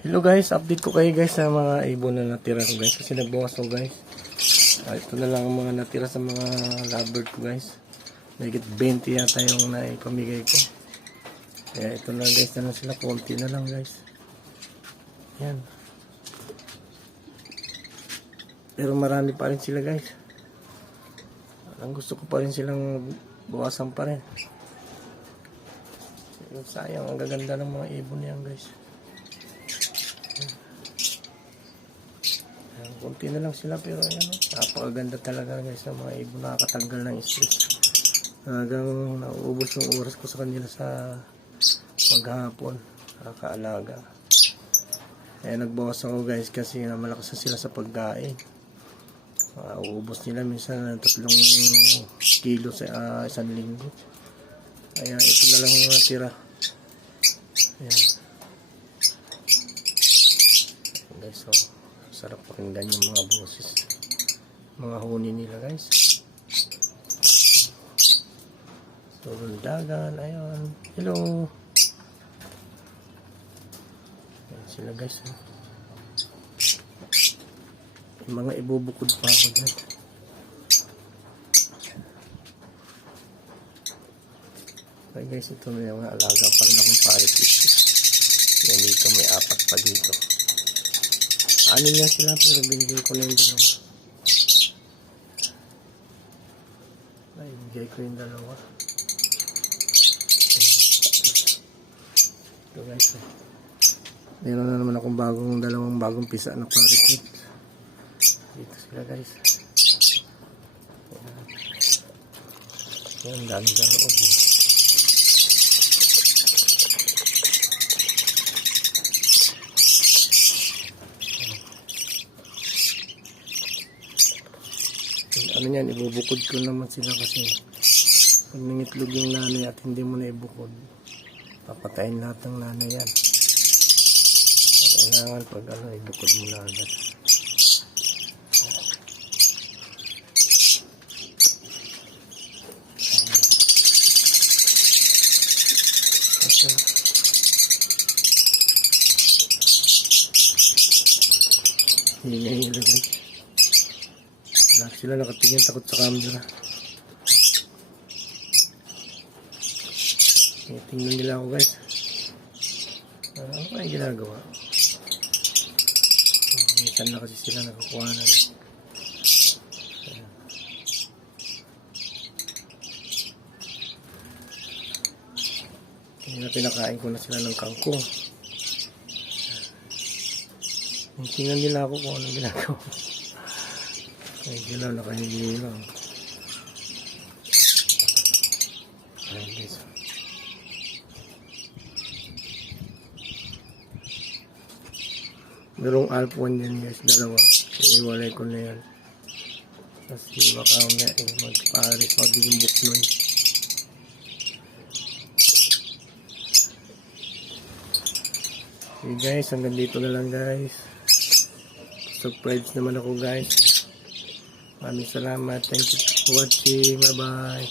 Hello guys, update ko kayo guys sa mga ibon na natira ko guys. Kasi nagbawas ko guys. Ito na lang ang mga natira sa mga lovebird ko guys. Mahigit 20 yata yung naipamigay ko. Kaya ito na guys, na lang sila. Konti na lang guys. Yan. Pero marami pa rin sila guys. Ang gusto ko pa rin silang bawasan pa rin. Sayang, ang gaganda ng mga ibon yan guys. Kunti na lang sila pero ayan, napakaganda talaga guys ng mga ibon, nakakatanggal ng stress. Hanggang nauubos yung oras ko sa kanila sa maghapon, nakakaalaga. Kaya nagbawas ako guys kasi malakas na sila sa pagkain. Uubos nila minsan ng 3 kilo sa isang linggo. Kaya ito na lang yung natira. Ayan. Guys, so sarap pakinggan yung mga boses, mga huni nila guys. Surundagan, ayun. Hello. Ayan sila guys. Yung mga ibubukod pa ako dyan. Okay guys, ito may mga alaga pa rin akong parrot. Yan dito, may 4 pa dito. Ano niya sila pero binigay ko na yung dalawa. Ay, binigay ko yung dalawa. Ito guys. Meron na naman akong dalawang pisa na parrot. Dito sila guys. Yan, dami sa loob. Ano yan, ibubukod ko naman sila kasi pag nangitlog yung nanay at hindi mo na ibukod, papatayin lahat ng nanay yan. Kailangan pag ibukod mo na agad. Hingay nila guys. Lahat sila nakatingin, takot sa camera. Tingnan nila ako guys. Ano ba yung ginagawa? Minsan na kasi sila nakakuhanan. Kaya pinakain ko na sila ng kangkong. Tingnan nila ako kung anong ginagawa. Ay, sila nakahingi lang. Ayan guys. Merong alpon yan guys, dalawa. Iiwalay ko na yan. Kasi baka magparis, magiging buknoy. Okay guys, hanggang dito na lang guys. Surprise naman ako guys. Maraming salamat. Thank you for watching. Bye bye.